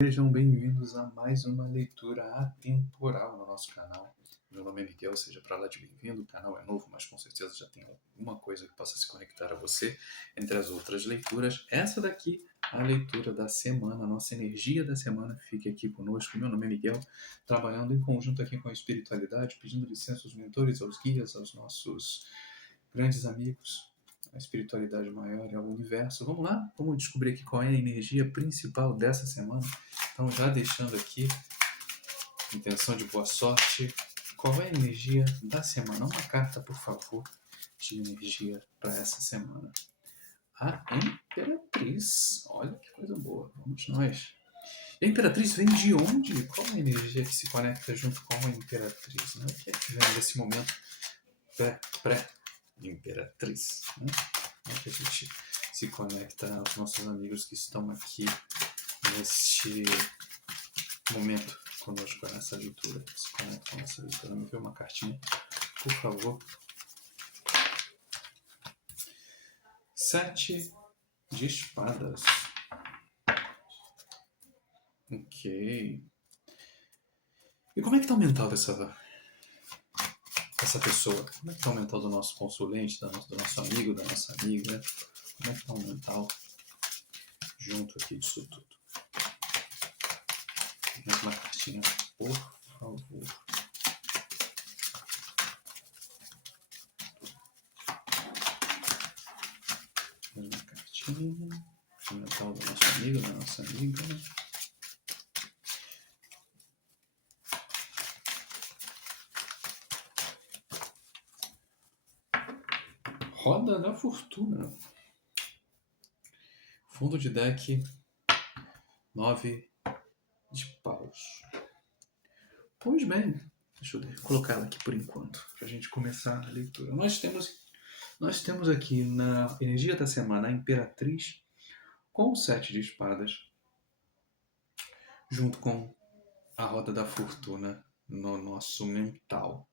Sejam bem-vindos a mais uma leitura atemporal no nosso canal. Meu nome é Miguel, seja para lá de bem-vindo. O canal é novo, mas com certeza já tem alguma coisa que possa se conectar a você. Entre as outras leituras, essa daqui, a leitura da semana, a nossa energia da semana. Fique aqui conosco. Meu nome é Miguel, trabalhando em conjunto aqui com a espiritualidade, pedindo licença aos mentores, aos guias, aos nossos grandes amigos, a espiritualidade maior e ao universo. Vamos lá? Vamos descobrir aqui qual é a energia principal dessa semana. Então, já deixando aqui, intenção de boa sorte. Qual é a energia da semana? Uma carta, por favor, de energia para essa semana. A Imperatriz. Olha que coisa boa. Vamos nós. E a Imperatriz vem de onde? Qual a energia que se conecta junto com a Imperatriz? Né? O que é que vem nesse momento pré-Imperatriz? Né? Como é que a gente se conecta aos nossos amigos que estão aqui neste momento conosco nessa leitura? Se conecta com essa leitura. Me vê uma cartinha, por favor. 7 de espadas. Ok. E como é que tá o mental dessa pessoa? Como é que tá o mental do nosso consulente, do nosso amigo, da nossa amiga? Como é que tá o mental junto aqui disso tudo? Mais uma cartinha, por favor. Mais uma cartinha. O mental do nosso amigo, da nossa amiga. Roda da Fortuna. Fundo de deck, 9 de paus. Pois bem, deixa eu colocar ela aqui por enquanto, para a gente começar a leitura. Nós temos aqui na energia da semana a Imperatriz com o 7 de espadas, junto com a Roda da Fortuna no nosso mental.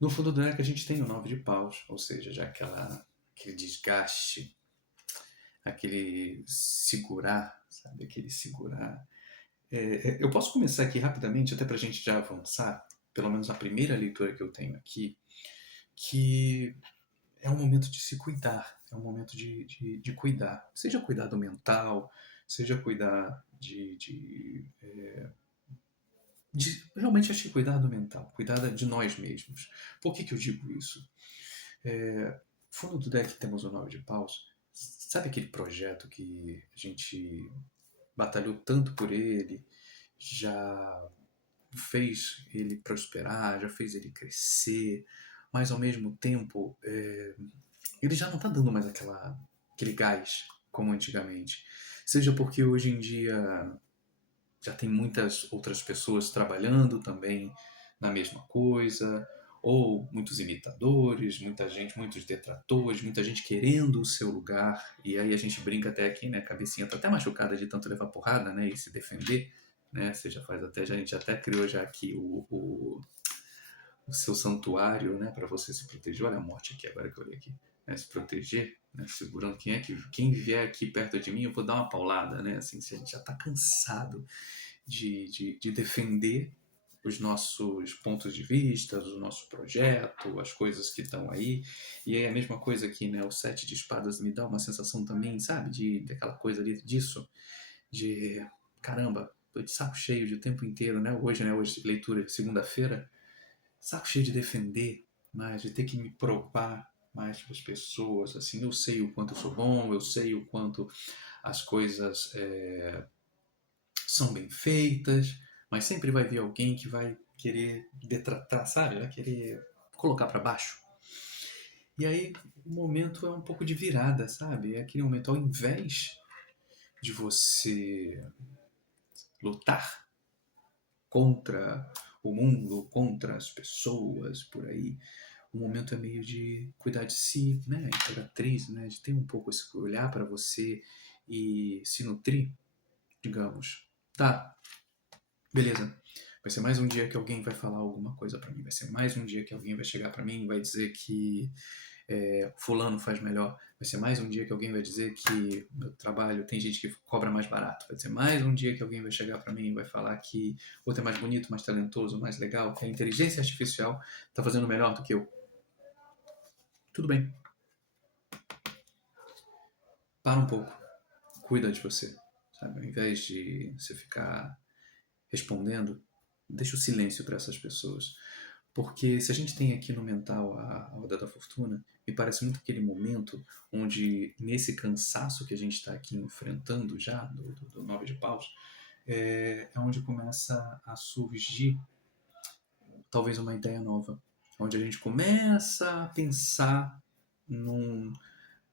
No fundo do deck a gente tem o 9 de paus, ou seja, já aquele desgaste, aquele segurar, sabe? Aquele segurar. Eu posso começar aqui rapidamente, até para a gente já avançar, pelo menos a primeira leitura que eu tenho aqui, que é um momento de se cuidar, é um momento de cuidar. Seja cuidado mental, seja cuidar realmente acho que cuidado mental, cuidar de nós mesmos. Por que eu digo isso? Fundo do deck temos o 9 de paus. Sabe aquele projeto que a gente batalhou tanto por ele, já fez ele prosperar, já fez ele crescer, mas ao mesmo tempo ele já não está dando mais aquele gás como antigamente. Seja porque hoje em dia já tem muitas outras pessoas trabalhando também na mesma coisa, ou muitos imitadores, muita gente, muitos detratores, muita gente querendo o seu lugar, e aí a gente brinca até aqui, né, a cabecinha tá até machucada de tanto levar porrada, né, e se defender, né, você já faz até, a gente até criou já aqui o seu santuário, né, para você se proteger. Olha a morte aqui, agora que eu olhei aqui, né, se proteger, né, segurando quem vier aqui perto de mim, eu vou dar uma paulada, né, assim, se a gente já tá cansado de defender os nossos pontos de vista, o nosso projeto, as coisas que estão aí. E aí a mesma coisa aqui, né? O 7 de espadas me dá uma sensação também, sabe? Daquela coisa ali disso, de caramba, tô de saco cheio de o tempo inteiro, né? Hoje, leitura segunda-feira, saco cheio de defender mais, de ter que me provar mais para as pessoas, assim, eu sei o quanto eu sou bom, eu sei o quanto as coisas são bem feitas, mas sempre vai vir alguém que vai querer detratar, sabe? Vai querer colocar para baixo. E aí o momento é um pouco de virada, sabe? É aquele momento, ao invés de você lutar contra o mundo, contra as pessoas por aí, o momento é meio de cuidar de si, né? Imperatriz, né? De ter um pouco esse olhar para você e se nutrir, digamos. Tá, beleza. Vai ser mais um dia que alguém vai falar alguma coisa pra mim. Vai ser mais um dia que alguém vai chegar pra mim e vai dizer que fulano faz melhor. Vai ser mais um dia que alguém vai dizer que meu trabalho tem gente que cobra mais barato. Vai ser mais um dia que alguém vai chegar para mim e vai falar que outro é mais bonito, mais talentoso, mais legal, que a inteligência artificial está fazendo melhor do que eu. Tudo bem. Para um pouco. Cuida de você. Sabe? Ao invés de você ficar respondendo, deixa o silêncio para essas pessoas. Porque se a gente tem aqui no mental a Roda da Fortuna, me parece muito aquele momento onde, nesse cansaço que a gente está aqui enfrentando já, do Nove de Paus, é onde começa a surgir talvez uma ideia nova. Onde a gente começa a pensar num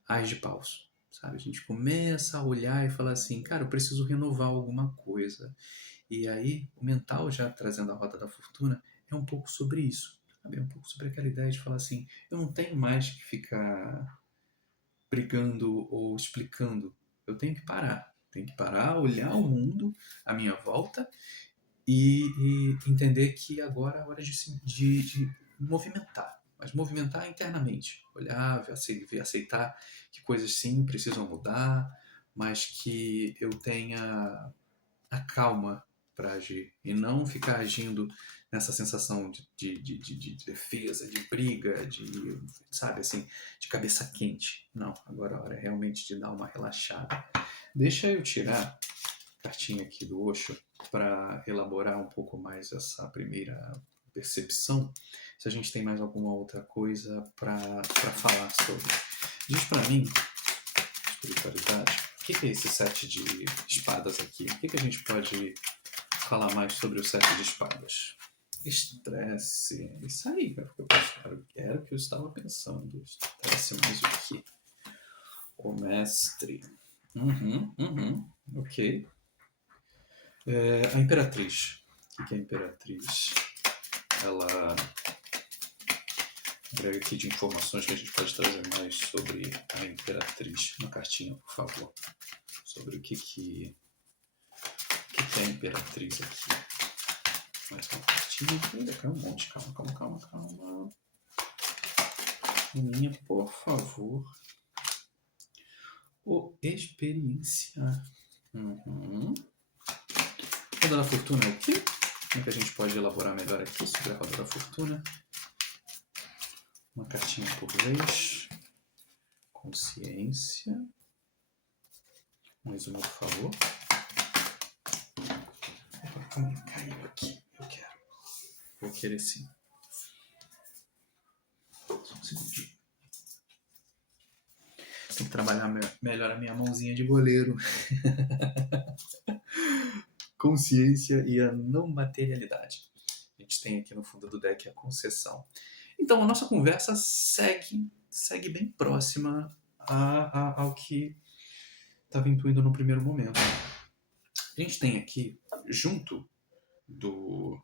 Ás de Paus. Sabe? A gente começa a olhar e falar assim, cara, eu preciso renovar alguma coisa. E aí, o mental, já trazendo a Roda da Fortuna, é um pouco sobre isso. Sabe? É um pouco sobre aquela ideia de falar assim, eu não tenho mais que ficar brigando ou explicando. Eu tenho que parar. Tenho que parar, olhar o mundo à minha volta e entender que agora é hora de movimentar. Mas movimentar internamente. Olhar, aceitar que coisas sim precisam mudar, mas que eu tenha a calma para agir e não ficar agindo nessa sensação de defesa, de briga, sabe, assim, de cabeça quente. Não, agora a hora é realmente de dar uma relaxada. Deixa eu tirar a cartinha aqui do Osho para elaborar um pouco mais essa primeira percepção. Se a gente tem mais alguma outra coisa para falar sobre. Diz para mim, espiritualidade, o que é esse sete de espadas aqui? O que a gente pode falar mais sobre o sete de espadas? Estresse. Isso aí, era o que eu estava pensando. Estresse mais o quê? O mestre. Ok. A Imperatriz. O que é a Imperatriz? Ela breve aqui de informações que a gente pode trazer mais sobre a Imperatriz. Uma cartinha, por favor. Sobre o que é a Imperatriz aqui. Mais uma cartinha. Ainda caiu um monte. Calma. Minha, por favor. O experienciar. Roda da Fortuna é o quê? Como é que a gente pode elaborar melhor aqui sobre a Roda da Fortuna? Uma cartinha por vez. Consciência. Mais uma, por favor. Caiu aqui. Eu quero. Vou querer sim. Só um segundinho. Tem que trabalhar melhor a minha mãozinha de goleiro. Consciência e a não materialidade. A gente tem aqui no fundo do deck a concessão. Então, a nossa conversa segue bem próxima ao que estava intuindo no primeiro momento. A gente tem aqui, junto do...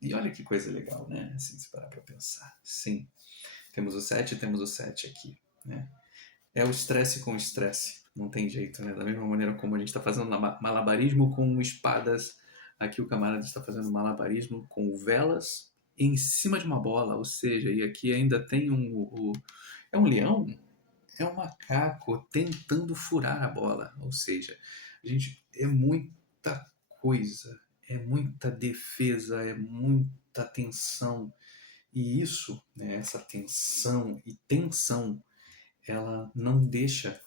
E olha que coisa legal, né? Assim, se parar para pensar. Sim, temos o 7 aqui, né? É o estresse com estresse. Não tem jeito, né? Da mesma maneira como a gente está fazendo malabarismo com espadas, aqui o camarada está fazendo malabarismo com velas em cima de uma bola. Ou seja, e aqui ainda tem é um leão? É um macaco tentando furar a bola. Ou seja, a gente, é muita coisa, é muita defesa, é muita tensão. E isso, né, essa tensão e tensão, ela não deixa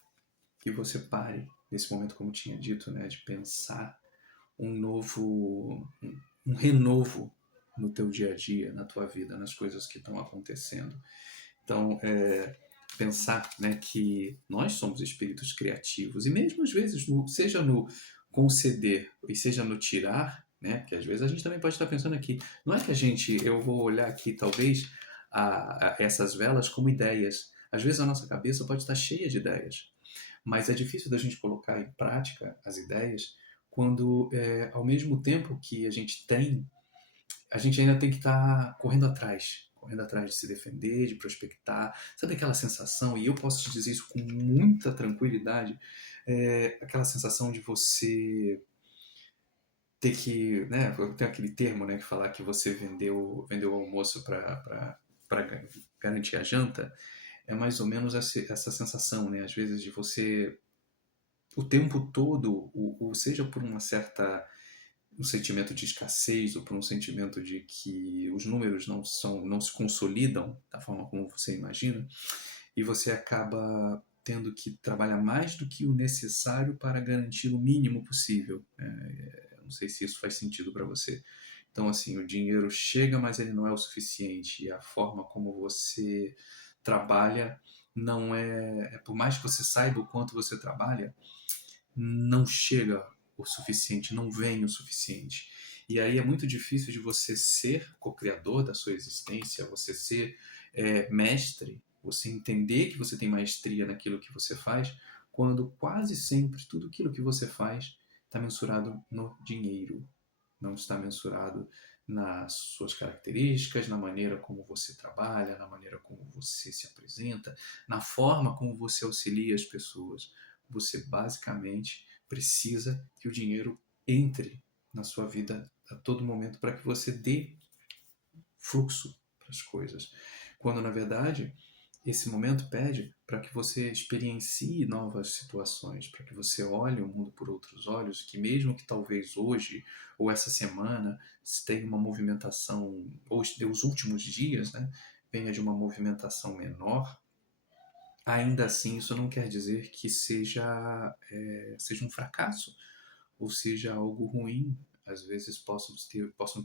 que você pare nesse momento, como tinha dito, né, de pensar um renovo no teu dia a dia, na tua vida, nas coisas que estão acontecendo. Então, pensar, né, que nós somos espíritos criativos e mesmo às vezes, seja no conceder e seja no tirar, né, que às vezes a gente também pode estar pensando aqui, não é que eu vou olhar aqui talvez a essas velas como ideias. Às vezes a nossa cabeça pode estar cheia de ideias, mas é difícil da gente colocar em prática as ideias quando, ao mesmo tempo que a gente ainda tem que estar correndo atrás de se defender, de prospectar. Sabe aquela sensação, e eu posso te dizer isso com muita tranquilidade, aquela sensação de você ter que, né, tem aquele termo, né, que falar que você vendeu o almoço para garantir a janta. é mais ou menos essa sensação, né? Às vezes de você, o tempo todo, seja por uma certa um sentimento de escassez ou por um sentimento de que os números não se consolidam da forma como você imagina, e você acaba tendo que trabalhar mais do que o necessário para garantir o mínimo possível. Não sei se isso faz sentido para você. Então, assim, o dinheiro chega, mas ele não é o suficiente. E a forma como você trabalha não por mais que você saiba o quanto você trabalha, não chega o suficiente, não vem o suficiente. E aí é muito difícil de você ser co-criador da sua existência, você ser mestre, você entender que você tem maestria naquilo que você faz, quando quase sempre tudo aquilo que você faz está mensurado no dinheiro, não está mensurado nas suas características, na maneira como você trabalha, na maneira como você se apresenta, na forma como você auxilia as pessoas. Você basicamente precisa que o dinheiro entre na sua vida a todo momento para que você dê fluxo para as coisas. Quando na verdade esse momento pede para que você experiencie novas situações, para que você olhe o mundo por outros olhos, que mesmo que talvez hoje ou essa semana tenha uma movimentação, ou os últimos dias, né, venha de uma movimentação menor, ainda assim isso não quer dizer que seja um fracasso ou seja algo ruim. Às vezes possam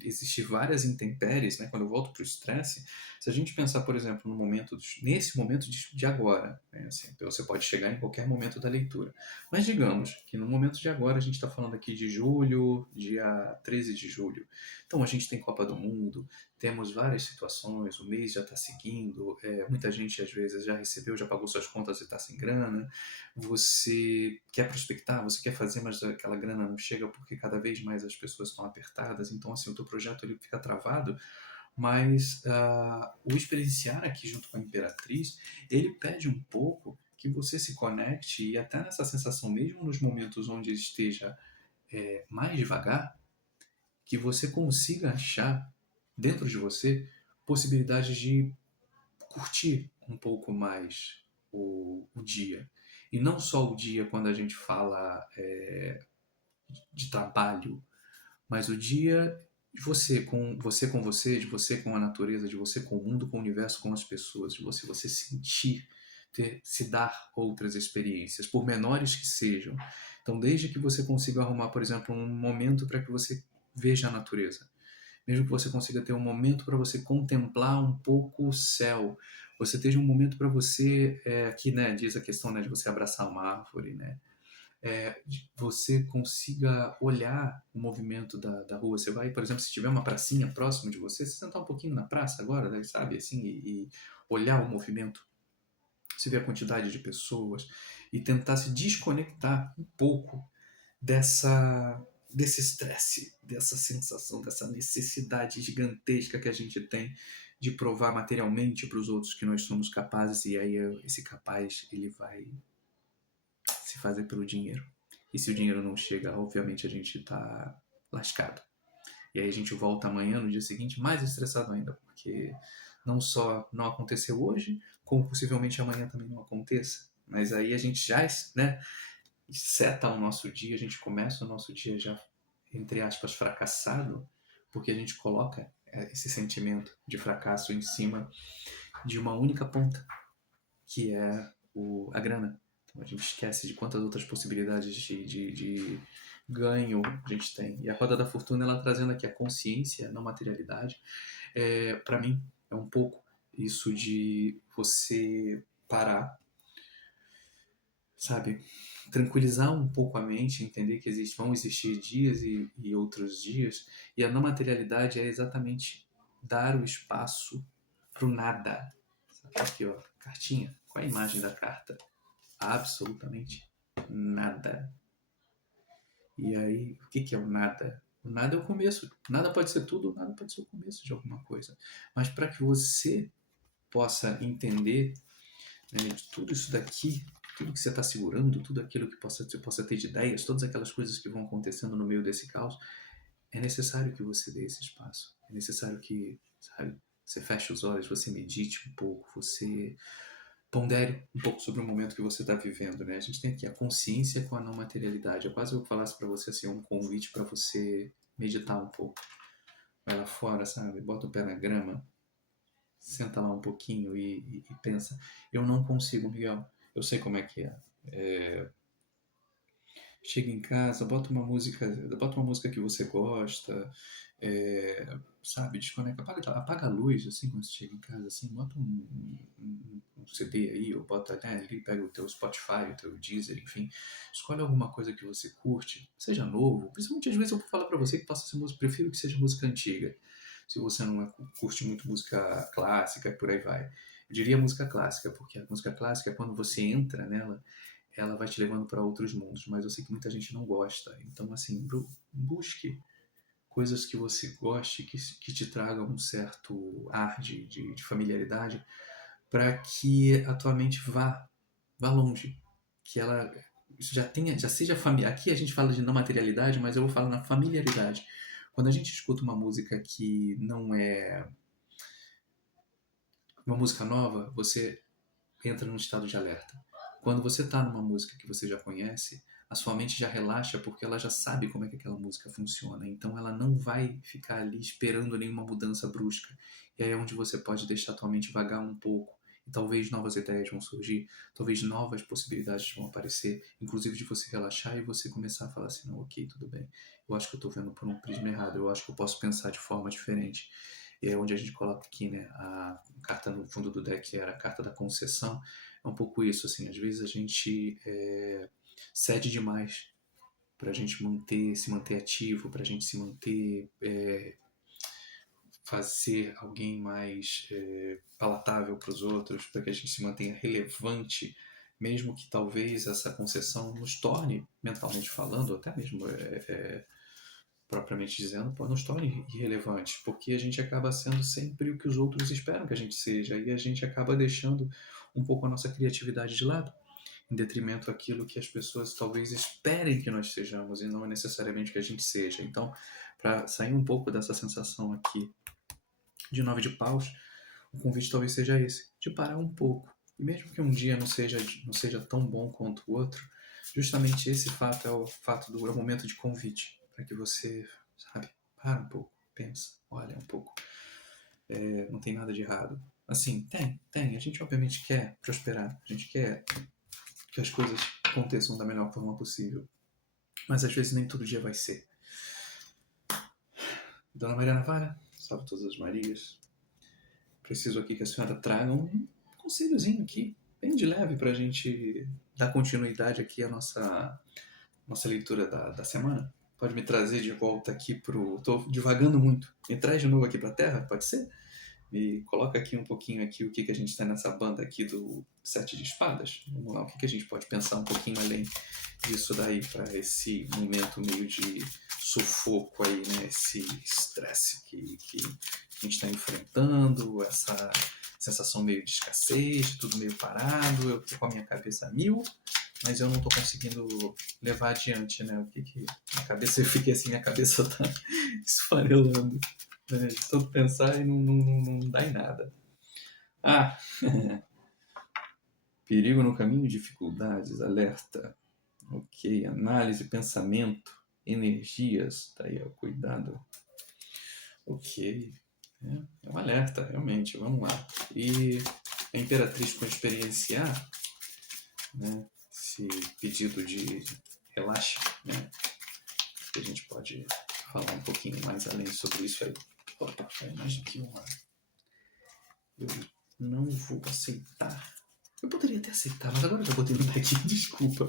existir várias intempéries, né? Quando eu volto para o estresse, se a gente pensar, por exemplo, no momento, nesse momento de agora, né? Assim, então você pode chegar em qualquer momento da leitura. Mas digamos que no momento de agora, a gente está falando aqui de julho, dia 13 de julho. Então a gente tem Copa do Mundo, temos várias situações, o mês já está seguindo, muita gente às vezes já recebeu, já pagou suas contas e está sem grana, você quer prospectar, você quer fazer, mas aquela grana não chega porque cada vez mais as pessoas estão apertadas, então assim, o teu projeto ele fica travado, mas o experienciar aqui junto com a Imperatriz, ele pede um pouco que você se conecte e até nessa sensação, mesmo nos momentos onde esteja mais devagar, que você consiga achar dentro de você possibilidades de curtir um pouco mais o dia. E não só o dia quando a gente fala de trabalho, mas o dia de você, de você com a natureza, de você com o mundo, com o universo, com as pessoas, de você sentir, se dar outras experiências, por menores que sejam. Então, desde que você consiga arrumar, por exemplo, um momento para que você veja a natureza, mesmo que você consiga ter um momento para você contemplar um pouco o céu, você esteja um momento para você, aqui, né, diz a questão, né, de você abraçar uma árvore, né, você consiga olhar o movimento da rua. Você vai, por exemplo, se tiver uma pracinha próximo de você, se sentar um pouquinho na praça agora, né, sabe, assim, e olhar o movimento, você vê a quantidade de pessoas e tentar se desconectar um pouco desse estresse, dessa sensação, dessa necessidade gigantesca que a gente tem de provar materialmente para os outros que nós somos capazes, e aí esse capaz ele vai se fazer pelo dinheiro. E se o dinheiro não chega, obviamente a gente está lascado. E aí a gente volta amanhã, no dia seguinte, mais estressado ainda, porque não só não aconteceu hoje, como possivelmente amanhã também não aconteça. Mas aí a gente já, né, seta o nosso dia, a gente começa o nosso dia já, entre aspas, fracassado, porque a gente coloca esse sentimento de fracasso em cima de uma única ponta, que é a grana. Então a gente esquece de quantas outras possibilidades de ganho a gente tem. E a roda da fortuna, ela trazendo aqui a consciência, não materialidade, para mim é um pouco isso de você parar, sabe, tranquilizar um pouco a mente, entender que vão existir dias e outros dias, e a não materialidade é exatamente dar o espaço para o nada. Aqui, ó, cartinha. Qual é a imagem da carta? Absolutamente nada. E aí, o que é o nada? O nada é o começo. Nada pode ser tudo, nada pode ser o começo de alguma coisa. Mas para que você possa entender, né, de tudo isso daqui, tudo que você está segurando, tudo aquilo que você possa ter de ideias, todas aquelas coisas que vão acontecendo no meio desse caos, é necessário que você dê esse espaço. É necessário que, sabe, você feche os olhos, você medite um pouco, você pondere um pouco sobre o momento que você está vivendo, né? A gente tem aqui a consciência com a não materialidade. É quase eu falasse para você assim, um convite para você meditar um pouco. Vai lá fora, sabe? Bota o pé na grama, senta lá um pouquinho e pensa. Eu não consigo, Miguel. Eu sei como é que é. Chega em casa, bota uma música que você gosta, sabe, desconecta, apaga a luz, assim, quando você chega em casa, assim, bota um CD aí, ou bota, né, ali, pega o teu Spotify, o teu Deezer, enfim, escolhe alguma coisa que você curte, seja novo, principalmente às vezes eu vou falar pra você que possa ser música, prefiro que seja música antiga, se você não curte muito música clássica e por aí vai. Eu diria música clássica, porque a música clássica, quando você entra nela, ela vai te levando para outros mundos, mas eu sei que muita gente não gosta. Então, assim, busque coisas que você goste, que te tragam um certo ar de familiaridade, para que a tua mente vá longe. Que ela já seja familiar. Aqui a gente fala de não materialidade, mas eu vou falar na familiaridade. Quando a gente escuta uma música que não é uma música nova, você entra num estado de alerta. Quando você está numa música que você já conhece, a sua mente já relaxa porque ela já sabe como é que aquela música funciona. Então ela não vai ficar ali esperando nenhuma mudança brusca. E aí é onde você pode deixar a tua mente vagar um pouco. E talvez novas ideias vão surgir, talvez novas possibilidades vão aparecer, inclusive de você relaxar e você começar a falar assim, não, ok, tudo bem. Eu acho que eu estou vendo por um prisma errado, eu acho que eu posso pensar de forma diferente. E é onde a gente coloca aqui, né, a carta no fundo do deck era a carta da concessão. É um pouco isso, assim, às vezes a gente cede demais para a gente se manter ativo, para a gente se manter, fazer alguém mais palatável para os outros, para que a gente se mantenha relevante, mesmo que talvez essa concessão nos torne, mentalmente falando, até mesmo propriamente dizendo, nos torne irrelevantes, porque a gente acaba sendo sempre o que os outros esperam que a gente seja, e a gente acaba deixando um pouco a nossa criatividade de lado, em detrimento daquilo que as pessoas talvez esperem que nós sejamos, e não é necessariamente que a gente seja. Então, para sair um pouco dessa sensação aqui de 9 de paus, o convite talvez seja esse, de parar um pouco. E mesmo que um dia não seja tão bom quanto o outro, justamente esse fato é o momento de convite, para que você, sabe, para um pouco, pensa, olha um pouco. Não tem nada de errado. Assim, tem. A gente obviamente quer prosperar, a gente quer que as coisas aconteçam da melhor forma possível. Mas às vezes nem todo dia vai ser. Dona Maria Navalha, salve todas as Marias. Preciso aqui que a senhora traga um conselhozinho aqui, bem de leve, para a gente dar continuidade aqui à nossa leitura da semana. Pode me trazer de volta aqui pro... Tô divagando muito. Me traz de novo aqui para a Terra, pode ser? Me coloca aqui um pouquinho aqui o que a gente tem nessa banda aqui do Sete de Espadas. Vamos lá, o que a gente pode pensar um pouquinho além disso daí para esse momento meio de sufoco aí, né? Esse estresse que a gente está enfrentando, essa sensação meio de escassez, tudo meio parado, eu tô com a minha cabeça a mil, mas eu não tô conseguindo levar adiante, né? O que a cabeça, eu fiquei assim, minha cabeça tá esfarelando. Né? De tanto pensar e não dá em nada. Ah, perigo no caminho, dificuldades, alerta. Ok, análise, pensamento, energias, tá aí, ó, cuidado. Ok, é um alerta, realmente, vamos lá. E a Imperatriz, com experienciar, né, esse pedido de relaxe, né, que a gente pode falar um pouquinho mais além sobre isso aí. Opa, mais do que uma. Eu não vou aceitar. Eu poderia até aceitar, mas agora eu já botei no deck, desculpa.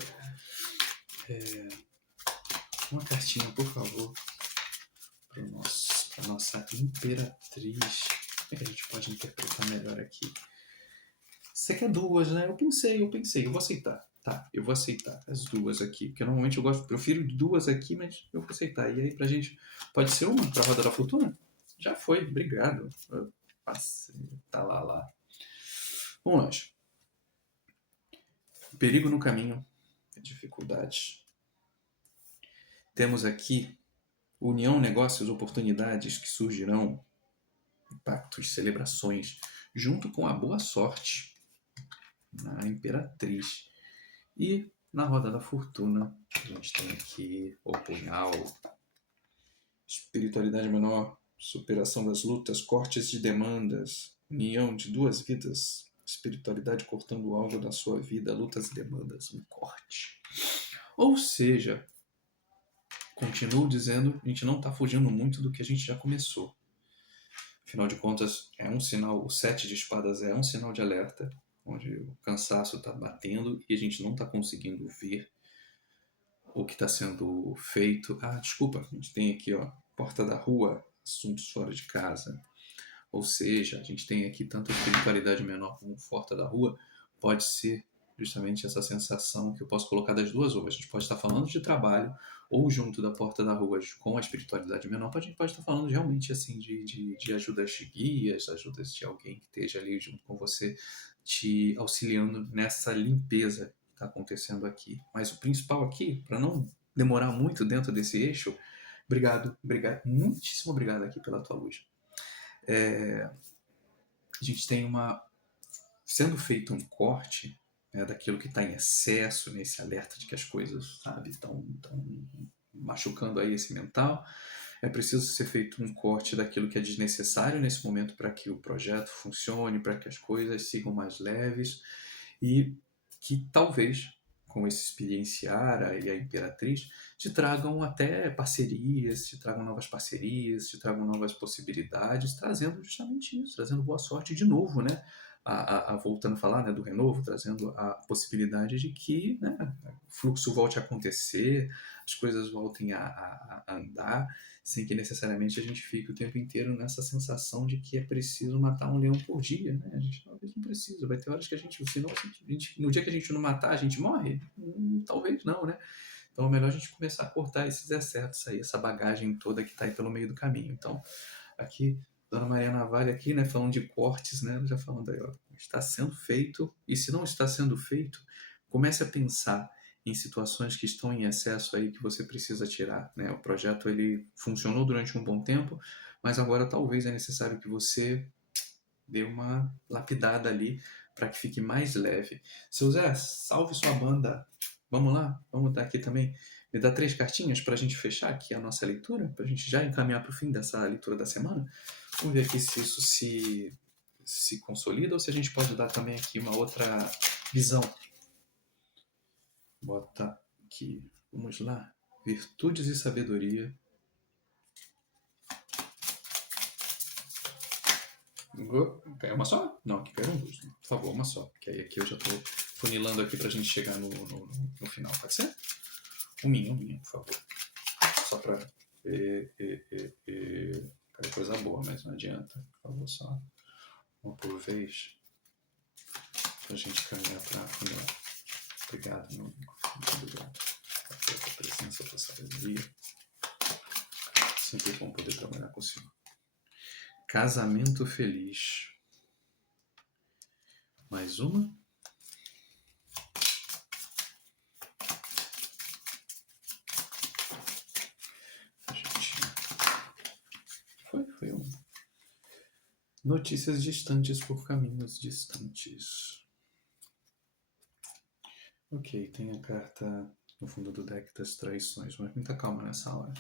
Uma cartinha, por favor, para nossa Imperatriz. Como é que a gente pode interpretar melhor aqui? Você quer duas, né? Eu pensei, eu vou aceitar. Tá, eu vou aceitar as duas aqui, porque normalmente eu prefiro duas aqui, mas eu vou aceitar. E aí pra gente, pode ser uma pra Roda da Fortuna? Já foi, obrigado. Eu passei, tá lá. Bom, anjo. Perigo no caminho, dificuldades. Temos aqui união, negócios, oportunidades que surgirão, impactos, celebrações, junto com a boa sorte. a Imperatriz. E na roda da fortuna, a gente tem aqui o punhal, espiritualidade menor, superação das lutas, cortes de demandas, união de duas vidas, espiritualidade cortando algo da sua vida, lutas e demandas, um corte. Ou seja, continuo dizendo, a gente não está fugindo muito do que a gente já começou. Afinal de contas, é um sinal, o 7 de espadas é um sinal de alerta, onde o cansaço está batendo e a gente não está conseguindo ver o que está sendo feito. Ah, desculpa, a gente tem aqui, ó, porta da rua, assuntos fora de casa. Ou seja, a gente tem aqui tanto a espiritualidade menor como porta da rua, pode ser justamente essa sensação que eu posso colocar das duas ou a gente pode estar falando de trabalho ou junto da porta da rua com a espiritualidade menor, a gente pode estar falando realmente assim de ajudas de guias, ajudas de alguém que esteja ali junto com você, te auxiliando nessa limpeza que está acontecendo aqui. Mas o principal aqui, para não demorar muito dentro desse eixo, obrigado, muitíssimo obrigado aqui pela tua luz. A gente tem sendo feito um corte, né, daquilo que está em excesso, nesse alerta de que as coisas, sabe, estão machucando aí esse mental. É preciso ser feito um corte daquilo que é desnecessário nesse momento para que o projeto funcione, para que as coisas sigam mais leves e que talvez com esse experienciar e a Imperatriz te tragam até parcerias, te tragam novas parcerias, te tragam novas possibilidades, trazendo justamente isso, trazendo boa sorte de novo, né? Voltando a falar, né, do renovo, trazendo a possibilidade de que, né, o fluxo volte a acontecer, as coisas voltem a andar, sem que necessariamente a gente fique o tempo inteiro nessa sensação de que é preciso matar um leão por dia, né? A gente talvez não precisa, vai ter horas que a gente, senão, no dia que a gente não matar, a gente morre? Talvez não, né? Então é melhor a gente começar a cortar esses excessos aí, essa bagagem toda que está aí pelo meio do caminho. Então, aqui, Dona Maria Navalha aqui, né, falando de cortes, né, já falando aí, ó, está sendo feito, e se não está sendo feito, comece a pensar em situações que estão em excesso aí que você precisa tirar, né? O projeto ele funcionou durante um bom tempo, mas agora talvez é necessário que você dê uma lapidada ali para que fique mais leve. Seu Zé, salve sua banda. Vamos lá? Vamos dar aqui também. Me dá 3 cartinhas para a gente fechar aqui a nossa leitura, para a gente já encaminhar para o fim dessa leitura da semana. Vamos ver aqui se isso se consolida ou se a gente pode dar também aqui uma outra visão. Bota aqui, vamos lá. Virtudes e sabedoria. Quer uma só? Não, aqui quero duas. Por favor, uma só. Porque aí aqui eu já estou funilando aqui pra gente chegar no final. Pode ser? Uma, por favor. Só pra... Quero coisa boa, mas não adianta. Por favor, só uma por vez. Pra gente caminhar pra funilar. Obrigado, meu amigo. Muito obrigado. Pela tua presença, pela sabedoria. Sempre bom poder trabalhar com o senhor. Casamento feliz. Mais uma. Foi um. Notícias distantes por caminhos distantes. Ok, tem a carta no fundo do deck das traições, mas muita calma nessa hora.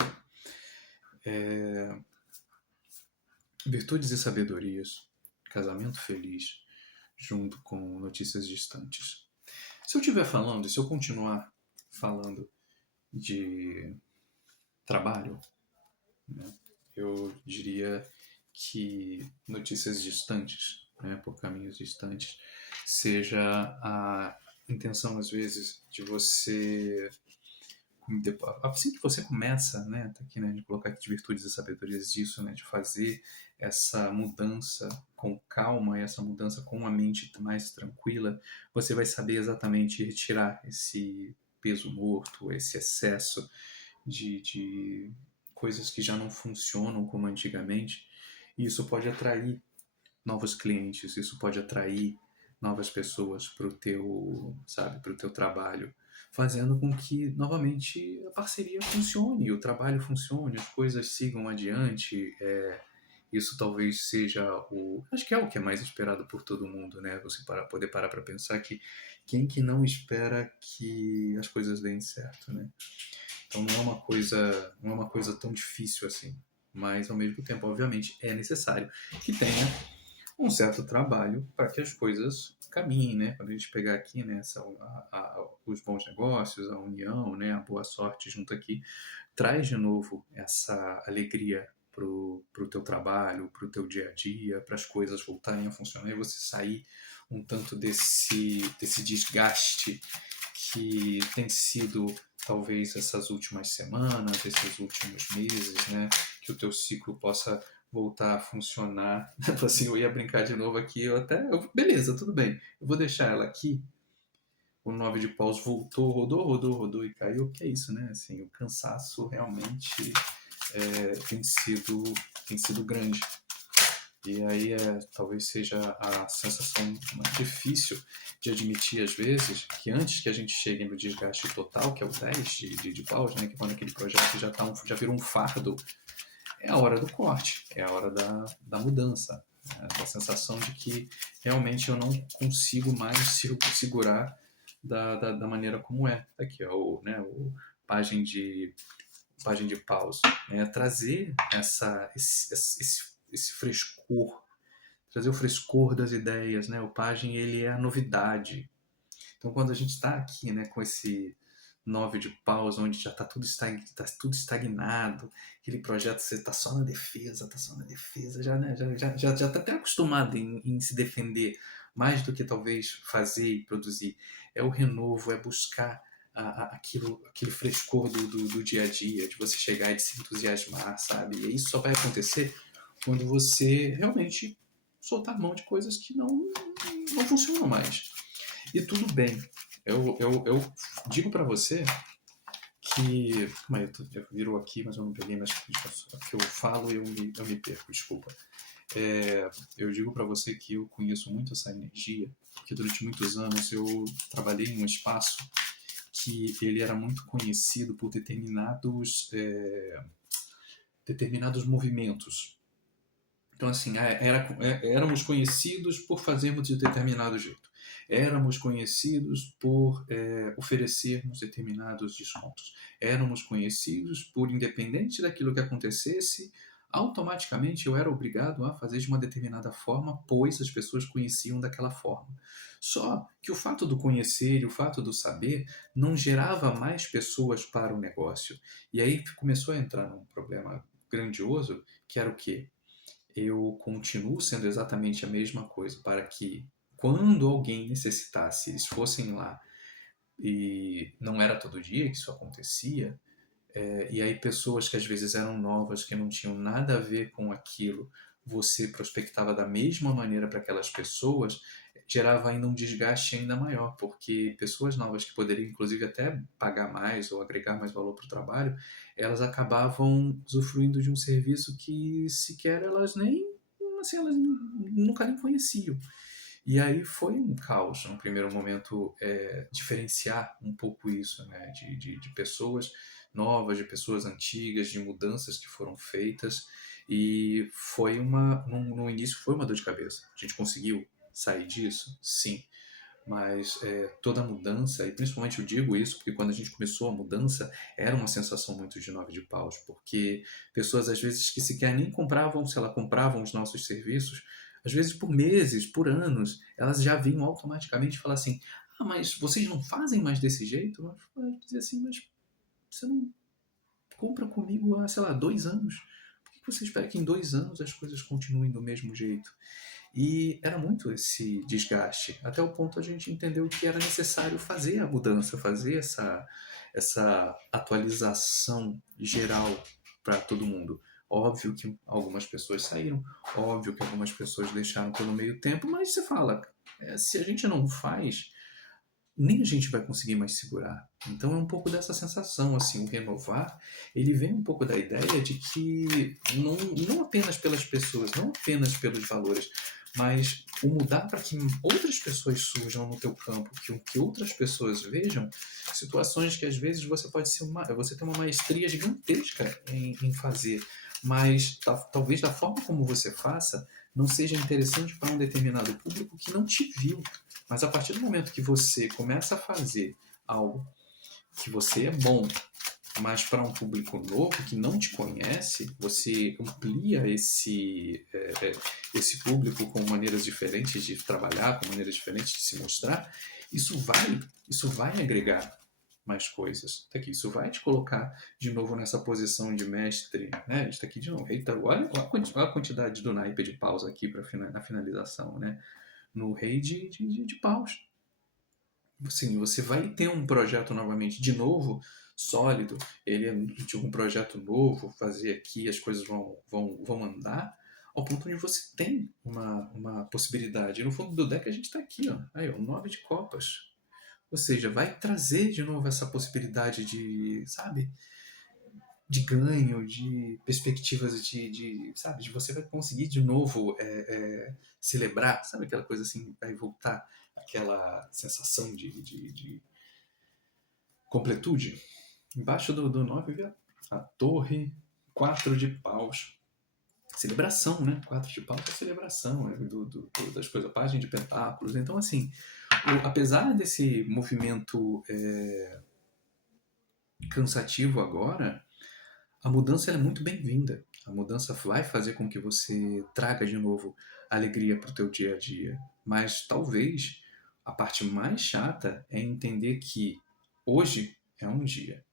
Virtudes e sabedorias, casamento feliz, junto com notícias distantes. Se eu estiver falando, se eu continuar falando de trabalho, né, eu diria que notícias distantes, né, por caminhos distantes, seja a intenção, às vezes, de você... Assim que você começa, né, tá aqui, né, de colocar aqui de virtudes e sabedorias disso, né, de fazer essa mudança com calma, essa mudança com uma mente mais tranquila, você vai saber exatamente retirar esse peso morto, esse excesso de coisas que já não funcionam como antigamente. E isso pode atrair novos clientes, isso pode atrair novas pessoas para o teu, sabe, para o teu trabalho, fazendo com que novamente a parceria funcione, o trabalho funcione, as coisas sigam adiante, Isso talvez seja acho que é o que é mais esperado por todo mundo, né? Você poder parar para pensar que quem que não espera que as coisas deem certo, né? Então não é uma coisa tão difícil assim. Mas ao mesmo tempo, obviamente, é necessário que tenha um certo trabalho para que as coisas caminhem, né? Quando a gente pegar aqui, né, os bons negócios, a união, né, a boa sorte junto aqui, traz de novo essa alegria pro teu trabalho, pro teu dia a dia, para as coisas voltarem a funcionar e você sair um tanto desse desgaste que tem sido talvez essas últimas semanas, esses últimos meses, né? Que o teu ciclo possa voltar a funcionar. Assim, eu ia brincar de novo aqui, beleza, tudo bem, eu vou deixar ela aqui. O 9 de paus voltou, rodou e caiu. Que é isso, né? Assim, o cansaço realmente tem sido grande. E aí talvez seja a sensação mais difícil de admitir às vezes que antes que a gente chegue no desgaste total, que é o 10 de paus, né, que quando aquele projeto já virou um fardo, é a hora do corte, é a hora da mudança, né, da sensação de que realmente eu não consigo mais segurar da maneira como é. Aqui, ó, o página de paus, né, trazer esse frescor, trazer o frescor das ideias, né? O pajem, ele é a novidade. Então, quando a gente está aqui, né, com esse 9 de paus, onde já está tudo estagnado, aquele projeto você está só na defesa, já, né, já tá até acostumado em se defender, mais do que talvez fazer e produzir. É o renovo, é buscar aquele frescor do dia a dia, de você chegar e de se entusiasmar, sabe? E isso só vai acontecer quando você realmente soltar a mão de coisas que não funcionam mais. E tudo bem. Eu digo para você que. Calma aí, eu virou aqui, mas eu não peguei, mas que eu falo e eu me perco, desculpa. Eu digo para você que eu conheço muito essa energia, porque durante muitos anos eu trabalhei em um espaço que ele era muito conhecido por determinados movimentos. Então, assim, éramos conhecidos por fazermos de determinado jeito. Éramos conhecidos por oferecermos determinados descontos. Éramos conhecidos por, independente daquilo que acontecesse, automaticamente eu era obrigado a fazer de uma determinada forma, pois as pessoas conheciam daquela forma. Só que o fato do conhecer e o fato do saber não gerava mais pessoas para o negócio. E aí começou a entrar num problema grandioso, que era o quê? Eu continuo sendo exatamente a mesma coisa para que, quando alguém necessitasse, eles fossem lá, e não era todo dia que isso acontecia, e aí pessoas que às vezes eram novas, que não tinham nada a ver com aquilo, você prospectava da mesma maneira para aquelas pessoas, gerava ainda um desgaste ainda maior, porque pessoas novas que poderiam inclusive até pagar mais ou agregar mais valor para o trabalho, elas acabavam usufruindo de um serviço que sequer elas nem, assim, elas nunca nem conheciam. E aí foi um caos, no primeiro momento, diferenciar um pouco isso, né, de pessoas novas, de pessoas antigas, de mudanças que foram feitas, e foi no início foi uma dor de cabeça. A gente conseguiu sair disso? Sim, mas toda mudança, e principalmente eu digo isso porque quando a gente começou a mudança, era uma sensação muito de 9 de paus, porque pessoas às vezes que sequer nem compravam, se ela compravam os nossos serviços, às vezes por meses, por anos, elas já vinham automaticamente falar assim: ah, mas vocês não fazem mais desse jeito? Eu dizia assim: mas você não compra comigo há, sei lá, 2 anos? Por que você espera que em 2 anos as coisas continuem do mesmo jeito? E era muito esse desgaste, até o ponto a gente entendeu que era necessário fazer a mudança, fazer essa atualização geral para todo mundo. Óbvio que algumas pessoas saíram, óbvio que algumas pessoas deixaram pelo meio tempo, mas você fala, se a gente não faz, nem a gente vai conseguir mais segurar. Então é um pouco dessa sensação, assim, o renovar, ele vem um pouco da ideia de que não apenas pelas pessoas, não apenas pelos valores, mas o mudar para que outras pessoas surjam no teu campo, que outras pessoas vejam situações que às vezes você pode ser você tem uma maestria gigantesca em fazer, mas talvez da forma como você faça não seja interessante para um determinado público que não te viu. Mas a partir do momento que você começa a fazer algo que você é bom, mas para um público novo que não te conhece, você amplia esse público com maneiras diferentes de trabalhar, com maneiras diferentes de se mostrar, isso vai agregar mais coisas. Tá aqui, isso vai te colocar de novo nessa posição de mestre, né? A gente está aqui de novo. Eita, olha a quantidade do naipe de paus aqui na finalização, né? No rei de paus. Sim, você vai ter um projeto novamente, de novo, sólido. Ele é de um projeto novo, fazer aqui, as coisas vão andar, ao ponto onde você tem uma possibilidade. E no fundo do deck a gente está aqui, ó. Aí, ó, 9 de copas. Ou seja, vai trazer de novo essa possibilidade de, sabe, de ganho, de perspectivas sabe, de você vai conseguir de novo celebrar, sabe aquela coisa assim, vai voltar aquela sensação de completude. Embaixo do 9 a torre, 4 de paus. Celebração, né? 4 de paus é celebração, né? Das coisas, página de pentáculos. Então, assim, apesar desse movimento cansativo agora, a mudança é muito bem-vinda. A mudança vai fazer com que você traga de novo alegria para o teu dia a dia. Mas talvez a parte mais chata é entender que hoje é um dia.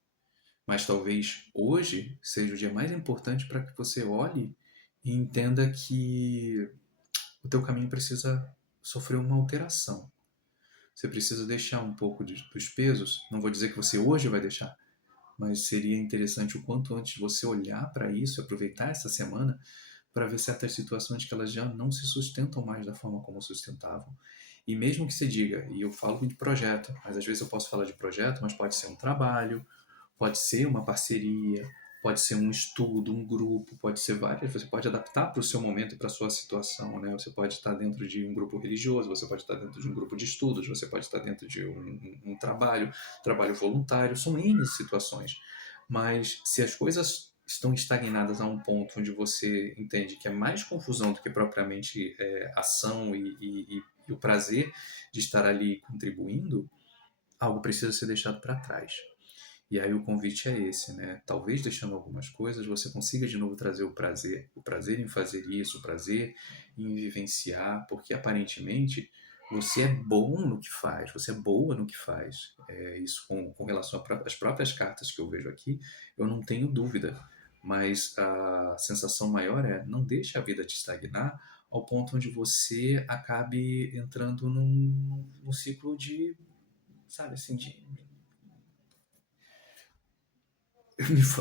Mas talvez hoje seja o dia mais importante para que você olhe e entenda que o teu caminho precisa sofrer uma alteração. Você precisa deixar um pouco dos pesos. Não vou dizer que você hoje vai deixar, mas seria interessante o quanto antes você olhar para isso, aproveitar essa semana para ver certas situações que elas já não se sustentam mais da forma como sustentavam. E mesmo que você diga, e eu falo de projeto, mas às vezes eu posso falar de projeto, mas pode ser um trabalho, pode ser uma parceria, pode ser um estudo, um grupo, pode ser várias. Você pode adaptar para o seu momento e para a sua situação, né? Você pode estar dentro de um grupo religioso, você pode estar dentro de um grupo de estudos, você pode estar dentro de um trabalho voluntário. São N situações. Mas se as coisas estão estagnadas a um ponto onde você entende que é mais confusão do que propriamente ação e o prazer de estar ali contribuindo, algo precisa ser deixado para trás. E aí o convite é esse, né? Talvez deixando algumas coisas você consiga de novo trazer o prazer em fazer isso, o prazer em vivenciar, porque aparentemente você é bom no que faz, você é boa no que faz. Isso com relação às próprias cartas que eu vejo aqui, eu não tenho dúvida. Mas a sensação maior é não deixe a vida te estagnar ao ponto onde você acabe entrando num ciclo de, sabe, assim,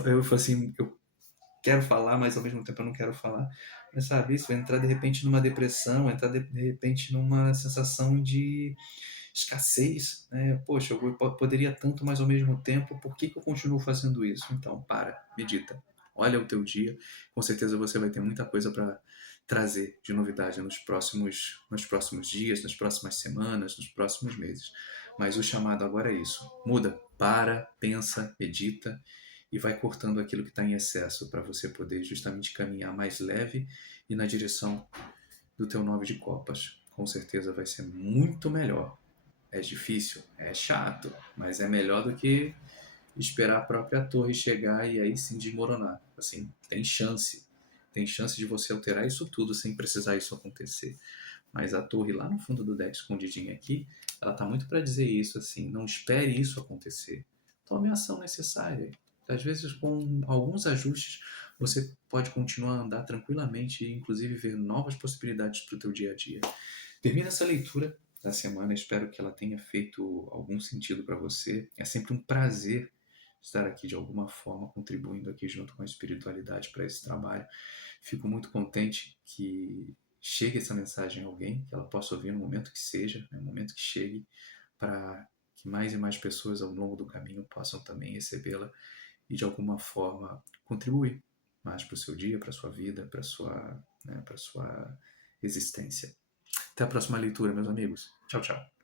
eu falo assim, eu quero falar, mas ao mesmo tempo eu não quero falar. Mas sabe, isso vai entrar de repente numa depressão, entrar de repente numa sensação de escassez, né? Poxa, eu poderia tanto, mas ao mesmo tempo, por que eu continuo fazendo isso? Então, medita, olha o teu dia, com certeza você vai ter muita coisa para trazer de novidade nos próximos dias, nas próximas semanas, nos próximos meses. Mas o chamado agora é isso: muda, pensa, medita e vai cortando aquilo que está em excesso para você poder justamente caminhar mais leve e na direção do teu 9 de copas. Com certeza vai ser muito melhor. É difícil, é chato, mas é melhor do que esperar a própria torre chegar e aí sim desmoronar. Assim, tem chance. Tem chance de você alterar isso tudo sem precisar isso acontecer. Mas a torre lá no fundo do deck, escondidinha aqui, ela tá muito para dizer isso, assim, não espere isso acontecer. Tome a ação necessária. Às vezes, com alguns ajustes, você pode continuar a andar tranquilamente e, inclusive, ver novas possibilidades para o teu dia a dia. Termina essa leitura da semana. Espero que ela tenha feito algum sentido para você. É sempre um prazer estar aqui de alguma forma, contribuindo aqui junto com a espiritualidade para esse trabalho. Fico muito contente que chegue essa mensagem a alguém, que ela possa ouvir no momento que seja, no momento que chegue, para que mais e mais pessoas ao longo do caminho possam também recebê-la e de alguma forma contribuir mais para o seu dia, para a sua vida, para a sua existência. Até a próxima leitura, meus amigos. Tchau, tchau.